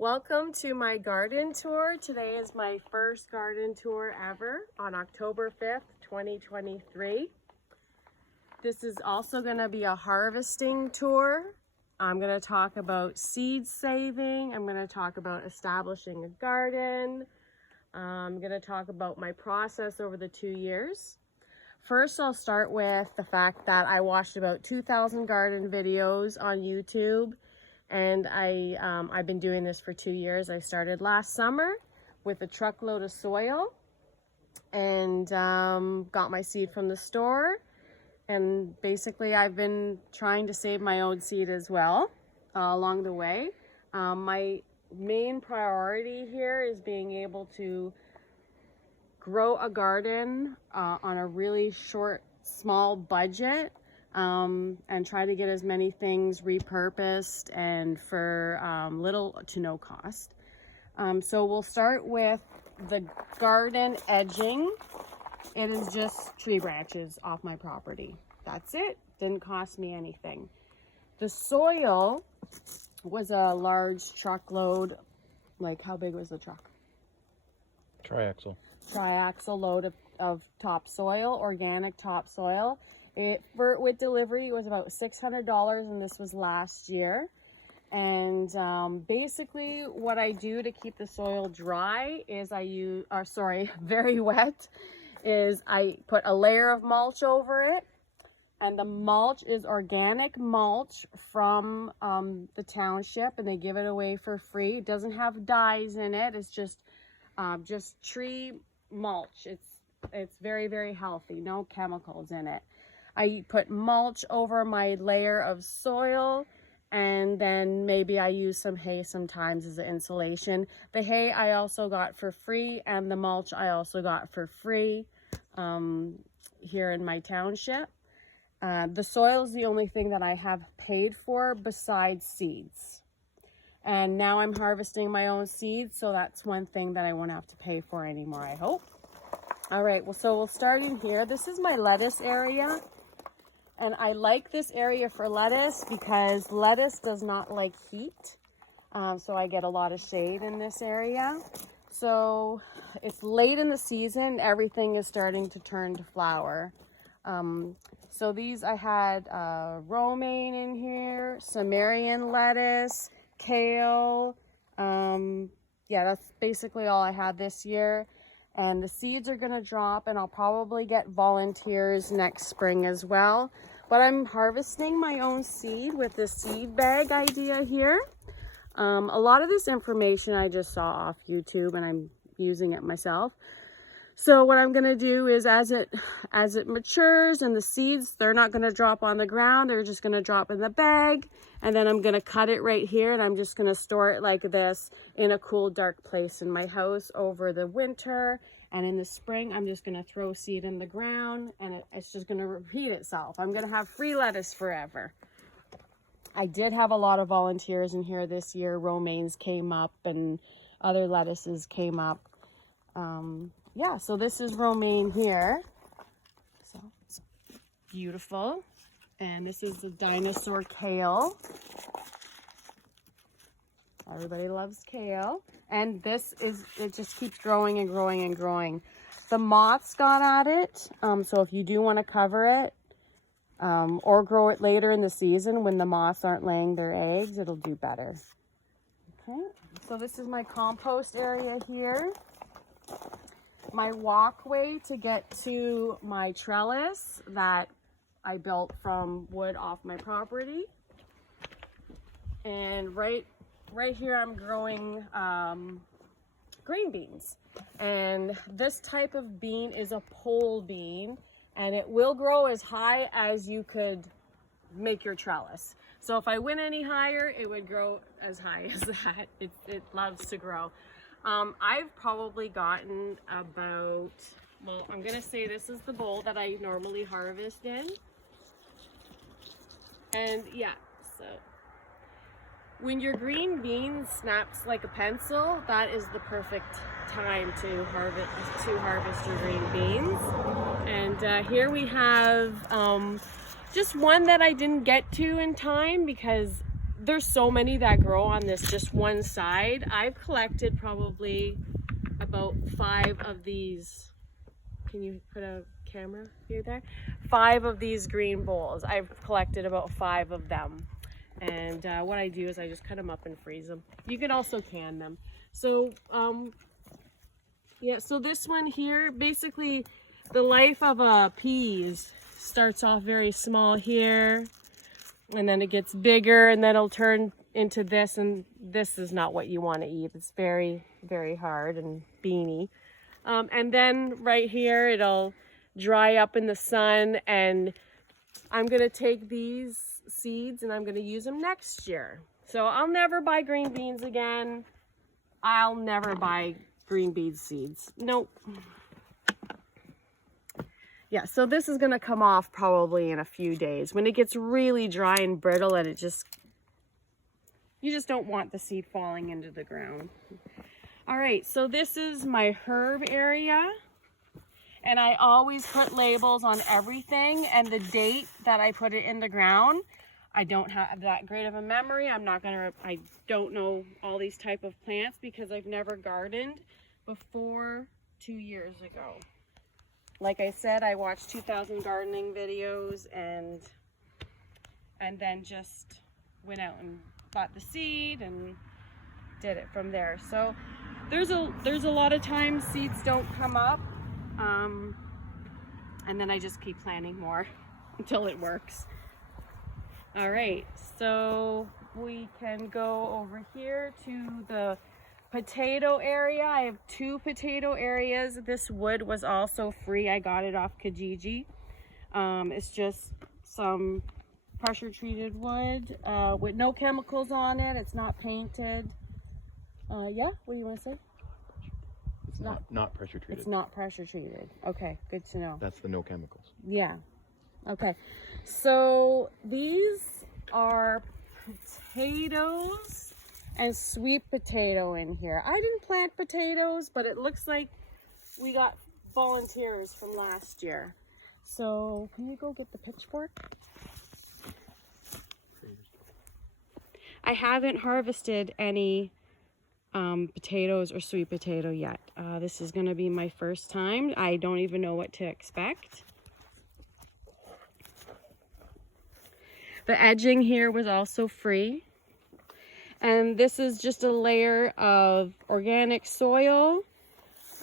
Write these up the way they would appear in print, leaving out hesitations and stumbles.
Welcome to my garden tour. Today is my first garden tour ever on October 5th, 2023. This is also going to be a harvesting tour. I'm going to talk about seed saving. I'm going to talk about establishing a garden. I'm going to talk about my process over the 2 years. First, I'll start with the fact that I watched about 2,000 garden videos on YouTube. And I've been doing this for 2 years. I started last summer with a truckload of soil and got my seed from the store. And basically I've been trying to save my own seed as well along the way. My main priority here is being able to grow a garden on a really short, small budget. And try to get as many things repurposed and for little to no cost. So we'll start with the garden edging. It is just tree branches off my property. That's it. Didn't cost me anything. The soil was a large truckload. Like, how big was the truck? Triaxle Load of topsoil, organic topsoil. With delivery, it was about $600, and this was last year. And basically what I do to keep the soil dry is very wet, is I put a layer of mulch over it. And the mulch is organic mulch from the township, and they give it away for free. It doesn't have dyes in it. It's just tree mulch. It's very, very healthy. No chemicals in it. I put mulch over my layer of soil, and then maybe I use some hay sometimes as an insulation. The hay I also got for free, and the mulch I also got for free here in my township. The soil is the only thing that I have paid for besides seeds. And now I'm harvesting my own seeds, so that's one thing that I won't have to pay for anymore, I hope. All right, so we'll start in here. This is my lettuce area. And I like this area for lettuce because lettuce does not like heat. So I get a lot of shade in this area. So it's late in the season. Everything is starting to turn to flower. So these, I had romaine in here, Sumerian lettuce, kale. Yeah, that's basically all I had this year. And the seeds are going to drop, and I'll probably get volunteers next spring as well. But I'm harvesting my own seed with this seed bag idea here. A lot of this information I just saw off YouTube, and I'm using it myself. So what I'm going to do is as it matures, and the seeds, they're not going to drop on the ground. They're just going to drop in the bag. And then I'm going to cut it right here, and I'm just going to store it like this in a cool, dark place in my house over the winter. And in the spring, I'm just going to throw seed in the ground, and it's just going to repeat itself. I'm going to have free lettuce forever. I did have a lot of volunteers in here this year. Romaines came up, and other lettuces came up. Yeah, so this is romaine here. So it's beautiful. And this is the dinosaur kale. Everybody loves kale. And it just keeps growing and growing and growing. The moths got at it. So if you do want to cover it or grow it later in the season when the moths aren't laying their eggs, it'll do better. Okay, so this is my compost area here. My walkway to get to my trellis that I built from wood off my property. And right here I'm growing green beans. And this type of bean is a pole bean, and it will grow as high as you could make your trellis. So if I went any higher, it would grow as high as that. It loves to grow. I've probably gotten about, well, I'm going to say this is the bowl that I normally harvest in. And yeah, so when your green bean snaps like a pencil, that is the perfect time to harvest your green beans. And here we have just one that I didn't get to in time because there's so many that grow on this just one side. I've collected probably about 5 of these. Can you put a camera here there? 5 of these green bowls. I've collected about 5 of them. And what I do is I just cut them up and freeze them. You can also can them. So yeah, so this one here, basically the life of a peas starts off very small here, and then it gets bigger, and then it'll turn into this, and this is not what you want to eat. It's very, very hard and beany. And then right here, it'll dry up in the sun, and I'm going to take these seeds and I'm going to use them next year. So I'll never buy green beans again. I'll never buy green bean seeds. Nope. Yeah, so this is going to come off probably in a few days. When it gets really dry and brittle, and you just don't want the seed falling into the ground. All right, so this is my herb area. And I always put labels on everything and the date that I put it in the ground. I don't have that great of a memory. I don't know all these type of plants because I've never gardened before 2 years ago. Like I said, I watched 2,000 gardening videos and then just went out and bought the seed and did it from there. So there's a lot of times seeds don't come up, and then I just keep planting more until it works. All right, so we can go over here to the potato area. I have 2 potato areas. This wood was also free. I got it off Kijiji. It's just some pressure treated wood with no chemicals on it. It's not painted. Yeah, what do you want to say? It's not pressure treated. It's not pressure treated. Okay, good to know. That's the no chemicals. Yeah. Okay. So these are potatoes and sweet potato in here. I didn't plant potatoes, but it looks like we got volunteers from last year. So can you go get the pitchfork? I haven't harvested any potatoes or sweet potato yet. This is going to be my first time. I don't even know what to expect. The edging here was also free. And this is just a layer of organic soil,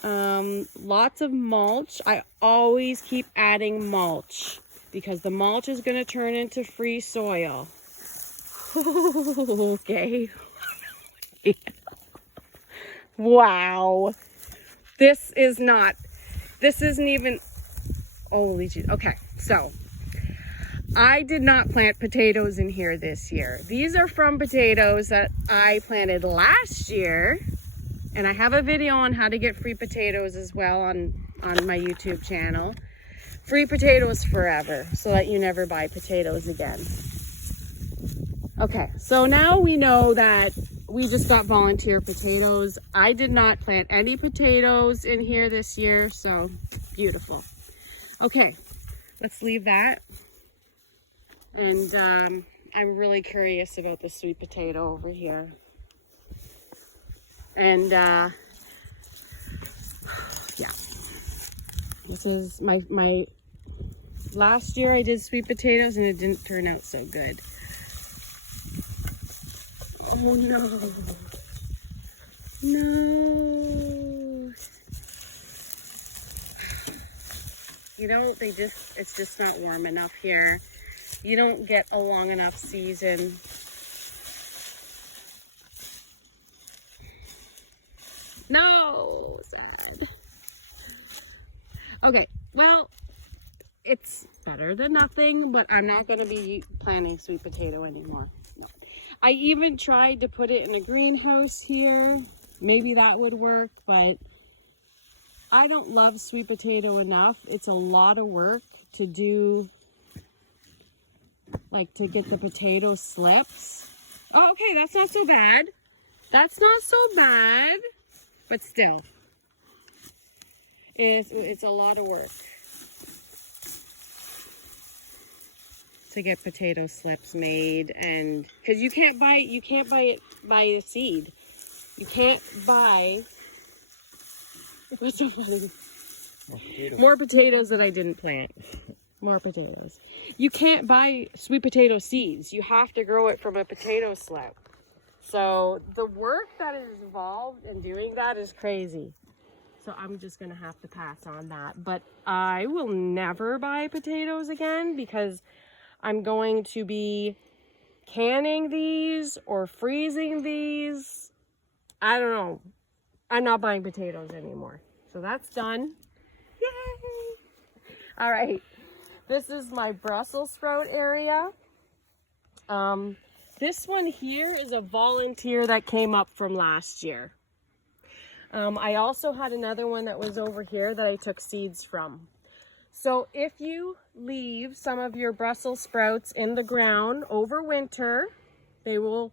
lots of mulch. I always keep adding mulch because the mulch is going to turn into free soil. Okay. Wow. This isn't even, holy jeez. Okay, so I did not plant potatoes in here this year. These are from potatoes that I planted last year. And I have a video on how to get free potatoes as well on my YouTube channel. Free potatoes forever, so that you never buy potatoes again. Okay, so now we know that we just got volunteer potatoes. I did not plant any potatoes in here this year, so beautiful. Okay, let's leave that. And I'm really curious about the sweet potato over here. And yeah, this is my last year I did sweet potatoes and it didn't turn out so good. Oh no. No. You know, it's just not warm enough here. You don't get a long enough season. No, sad. Okay, well, it's better than nothing, but I'm not going to be planting sweet potato anymore. No. I even tried to put it in a greenhouse here. Maybe that would work, but I don't love sweet potato enough. It's a lot of work to do, like to get the potato slips. Oh, okay, that's not so bad. That's not so bad, but still, it's a lot of work to get potato slips made, and because you can't buy a seed. You can't buy. What's so funny? More potatoes that I didn't plant. More potatoes. You can't buy sweet potato seeds. You have to grow it from a potato slip. So the work that is involved in doing that is crazy. So I'm just going to have to pass on that. But I will never buy potatoes again because I'm going to be canning these or freezing these. I don't know. I'm not buying potatoes anymore. So that's done. Yay! All right. This is my Brussels sprout area. This one here is a volunteer that came up from last year. I also had another one that was over here that I took seeds from. So if you leave some of your Brussels sprouts in the ground over winter, they will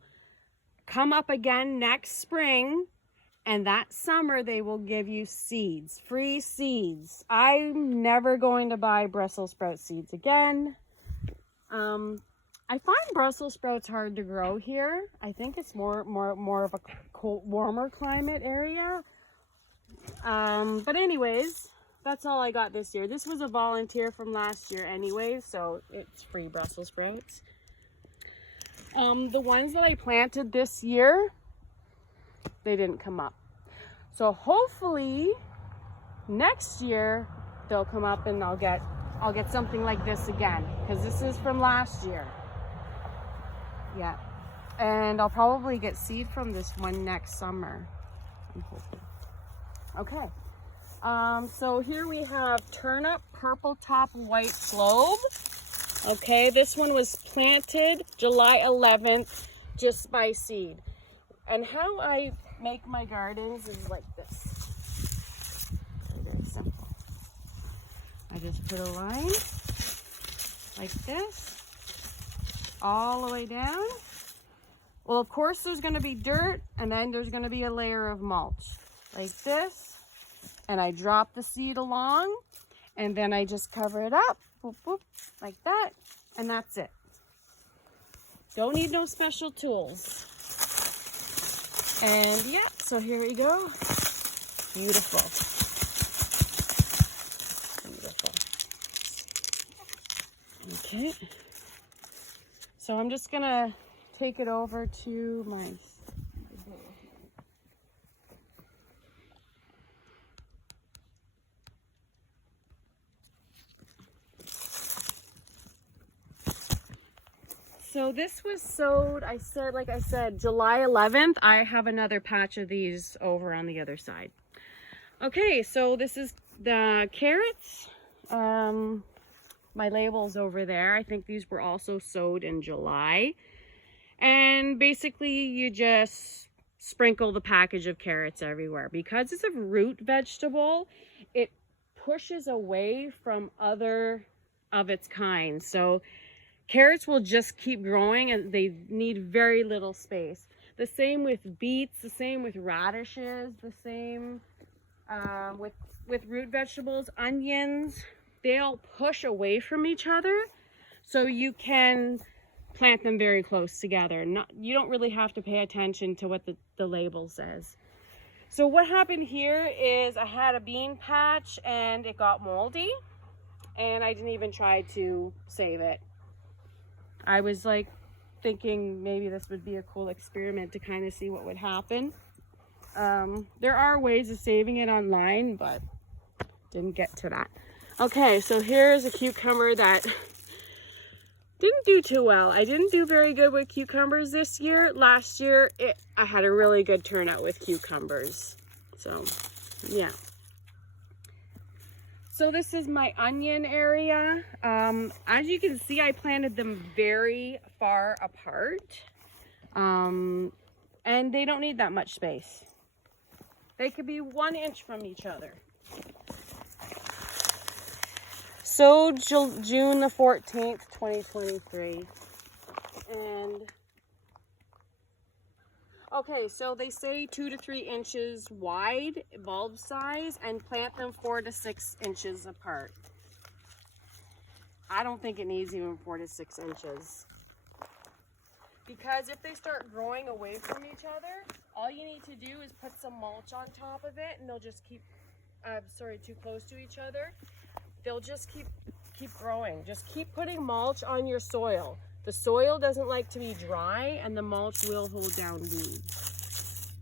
come up again next spring, and that summer they will give you seeds, free seeds. I'm never going to buy Brussels sprout seeds again. I find Brussels sprouts hard to grow here. I think it's more of a cold, warmer climate area. But anyways, that's all I got this year. This was a volunteer from last year anyway, so it's free Brussels sprouts. The ones that I planted this year, they didn't come up. So hopefully next year they'll come up and I'll get something like this again, because this is from last year. Yeah, and I'll probably get seed from this one next summer, I'm hoping. Okay, so here we have turnip purple top white clove. Okay, this one was planted July 11th just by seed. And how I make my gardens is like this. Very simple. I just put a line like this all the way down. Well, of course there's going to be dirt, and then there's going to be a layer of mulch like this, and I drop the seed along, and then I just cover it up, boop, boop, like that, and that's it. Don't need no special tools. And yeah, so here we go. Beautiful. Beautiful. Okay. So I'm just gonna take it over to my bowl. So this was sowed, like I said, July 11th. I have another patch of these over on the other side. Okay, so this is the carrots. My label's over there. I think these were also sowed in July. And basically you just sprinkle the package of carrots everywhere. Because it's a root vegetable, it pushes away from other of its kind. So carrots will just keep growing and they need very little space. The same with beets, the same with radishes, the same with root vegetables, onions. They all push away from each other, so you can plant them very close together. You don't really have to pay attention to what the label says. So what happened here is I had a bean patch and it got moldy, and I didn't even try to save it. I was like thinking maybe this would be a cool experiment to kind of see what would happen. There are ways of saving it online, but didn't get to that. Okay, so here's a cucumber that didn't do too well. I didn't do very good with cucumbers this year. Last year, I had a really good turnout with cucumbers. So, yeah. So this is my onion area. As you can see, I planted them very far apart. And they don't need that much space. They could be 1 inch from each other. So June the 14th, 2023. And okay, so they say 2 to 3 inches wide, bulb size, and plant them 4 to 6 inches apart. I don't think it needs even 4 to 6 inches. Because if they start growing away from each other, all you need to do is put some mulch on top of it and they'll just keep, too close to each other. They'll just keep growing. Just keep putting mulch on your soil. The soil doesn't like to be dry and the mulch will hold down weeds.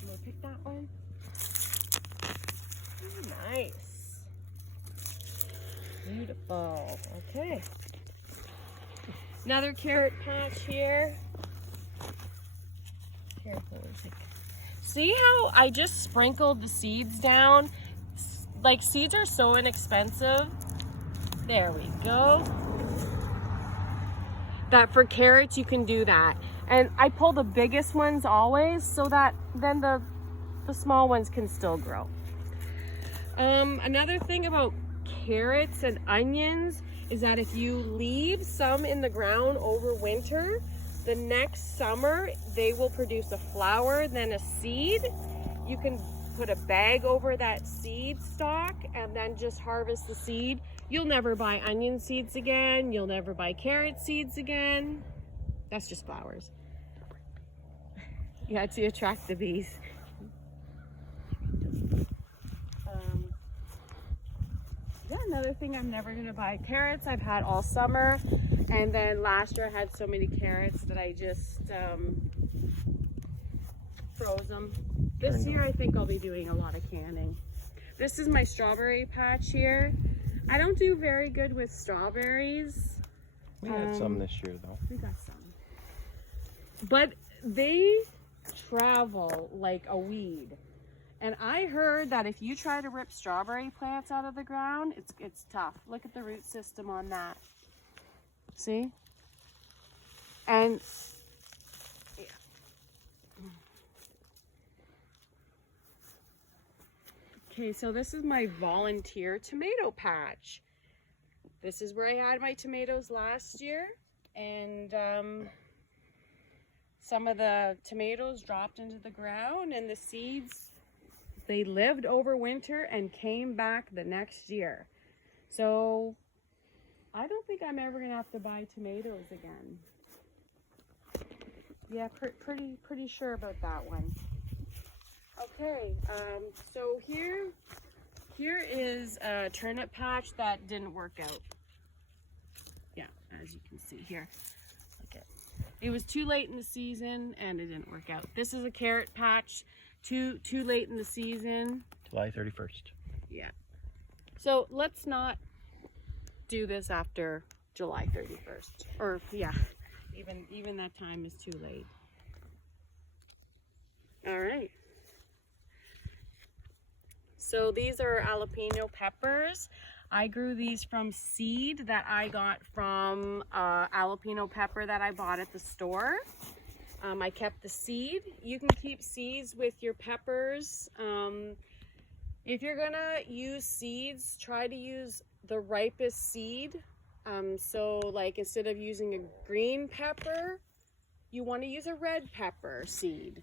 I'm gonna pick that one. Nice. Beautiful. Okay. Another carrot patch here. Careful. See how I just sprinkled the seeds down? Like, seeds are so inexpensive. There we go. That for carrots you can do that. And I pull the biggest ones always so that then the small ones can still grow. Another thing about carrots and onions is that if you leave some in the ground over winter, the next summer they will produce a flower, then a seed. You can put a bag over that seed stalk and then just harvest the seed. You'll never buy onion seeds again. You'll never buy carrot seeds again. That's just flowers. Yeah, to attract the bees. Yeah, another thing, I'm never gonna buy carrots. I've had all summer, and then last year I had so many carrots that I just froze them. This year I think I'll be doing a lot of canning. This is my strawberry patch here. I don't do very good with strawberries. We had some this year though. We got some. But they travel like a weed. And I heard that if you try to rip strawberry plants out of the ground, it's tough. Look at the root system on that. See? And yeah. Okay, so this is my volunteer tomato patch. This is where I had my tomatoes last year, and some of the tomatoes dropped into the ground, and the seeds, they lived over winter and came back the next year. So I don't think I'm ever gonna have to buy tomatoes again. Yeah, pretty sure about that one. Okay, so here is a turnip patch that didn't work out. Yeah, as you can see here. Okay, it was too late in the season and it didn't work out. This is a carrot patch. Too late in the season. July 31st. Yeah. So let's not do this after July 31st. Or yeah, even that time is too late. All right. So these are jalapeno peppers. I grew these from seed that I got from jalapeno pepper that I bought at the store. I kept the seed. You can keep seeds with your peppers. If you're gonna use seeds, try to use the ripest seed. So like instead of using a green pepper, you want to use a red pepper seed.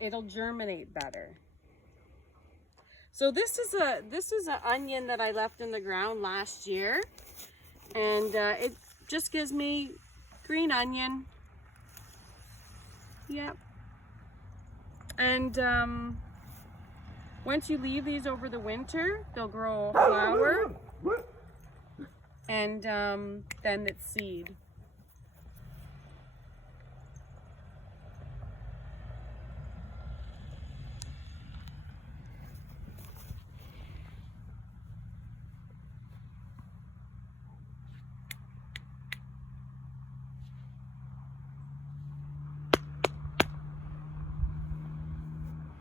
It'll germinate better. So this is an onion that I left in the ground last year, and it just gives me green onion. Yep. And once you leave these over the winter, they'll grow a flower, and then it's seed.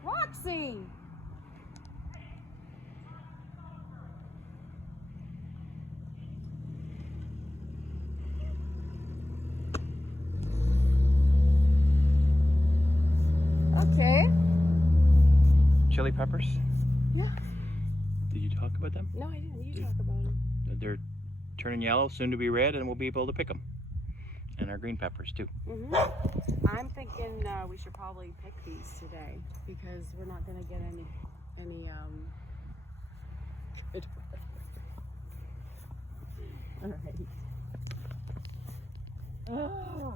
Roxy! Okay. Chili peppers? Yeah. Did you talk about them? No, I didn't. You talk about them. They're turning yellow, soon to be red, and we'll be able to pick them. And our green peppers too. I'm thinking we should probably pick these today because we're not going to get any good. All right. Oh.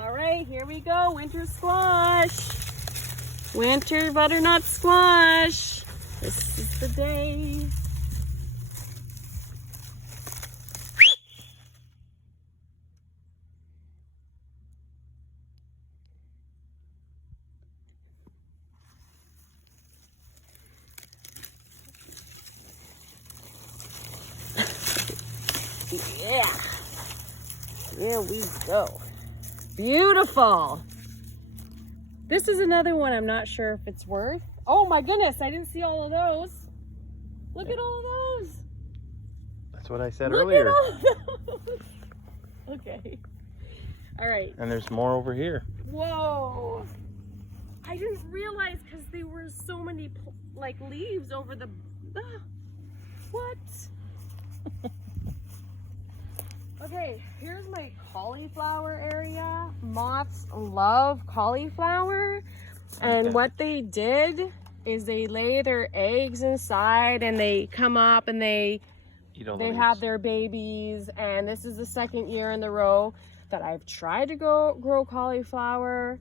All right, here we go. Winter squash. Winter butternut squash. This is the day. Yeah. There we go. Beautiful. This is another one I'm not sure if it's worth. Oh my goodness, I didn't see all of those. Look at all of those. That's what I said Look earlier. at all of those. Okay. All right. And there's more over here. Whoa. I didn't realize because there were so many like leaves over the... what? Okay, here's my cauliflower area. Moths love cauliflower. And what they did is they lay their eggs inside and they come up and they have their babies. And this is the second year in the row that I've tried to grow cauliflower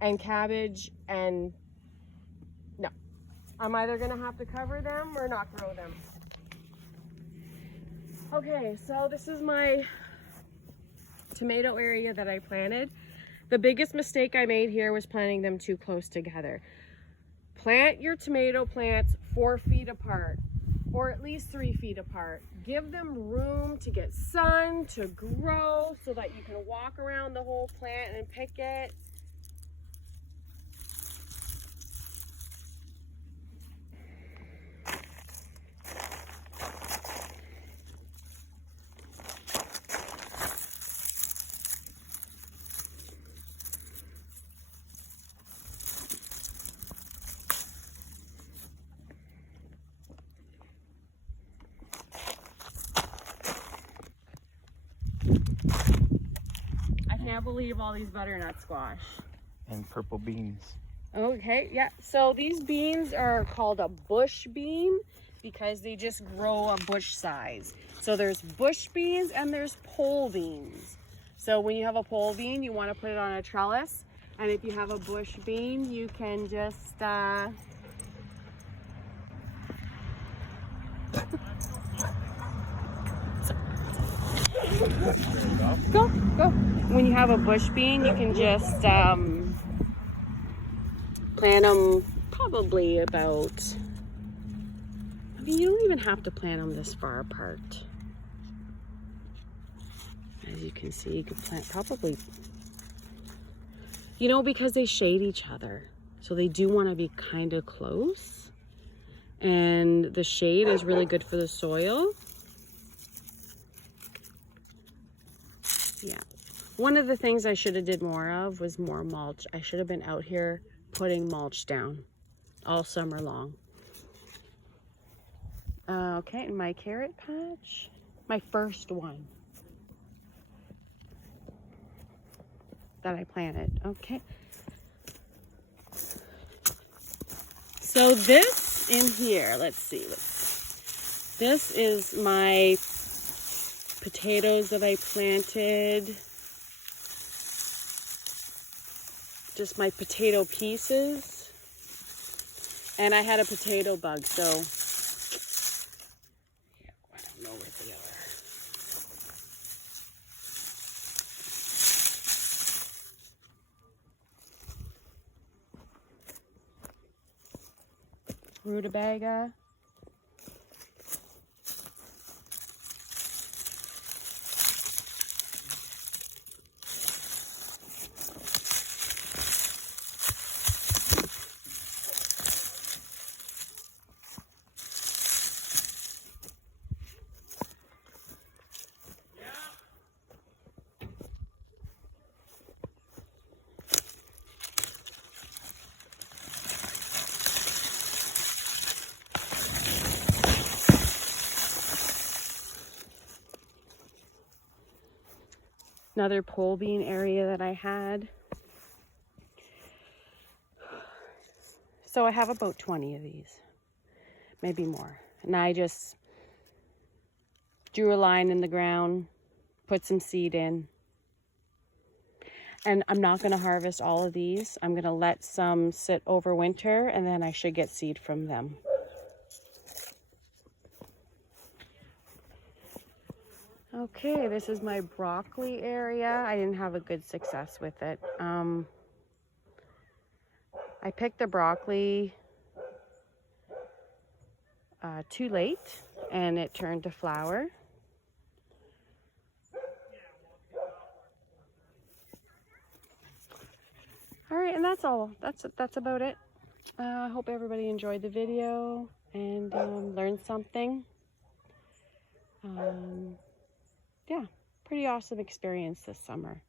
and cabbage, and no. I'm either gonna have to cover them or not grow them. Okay, so this is my tomato area that I planted. The biggest mistake I made here was planting them too close together. Plant your tomato plants 4 feet apart, or at least 3 feet apart. Give them room to get sun, to grow, so that you can walk around the whole plant and pick it. I can't believe all these butternut squash. And purple beans. Okay, yeah. So these beans are called a bush bean because they just grow a bush size. So there's bush beans and there's pole beans. So when you have a pole bean, you want to put it on a trellis. And if you have a bush bean, you can just go. When you have a bush bean, you can just plant them probably about, I mean, you don't even have to plant them this far apart. As you can see, you could plant probably, you know, because they shade each other. So they do want to be kind of close. And the shade is really good for the soil. Yeah. One of the things I should have did more of was more mulch. I should have been out here putting mulch down all summer long. Okay, my carrot patch, my first one that I planted. Okay. So this in here, let's see. This is my potatoes that I planted. Just my potato pieces. And I had a potato bug, so yeah, I don't know where they are. Rutabaga. Another pole bean area that I had. So I have about 20 of these, maybe more. And I just drew a line in the ground, put some seed in. And I'm not going to harvest all of these. I'm going to let some sit over winter, and then I should get seed from them. Okay, this is my broccoli area. I didn't have a good success with it. I picked the broccoli too late, and it turned to flower. All right, and that's all. That's about it. I hope everybody enjoyed the video and learned something. Yeah, pretty awesome experience this summer.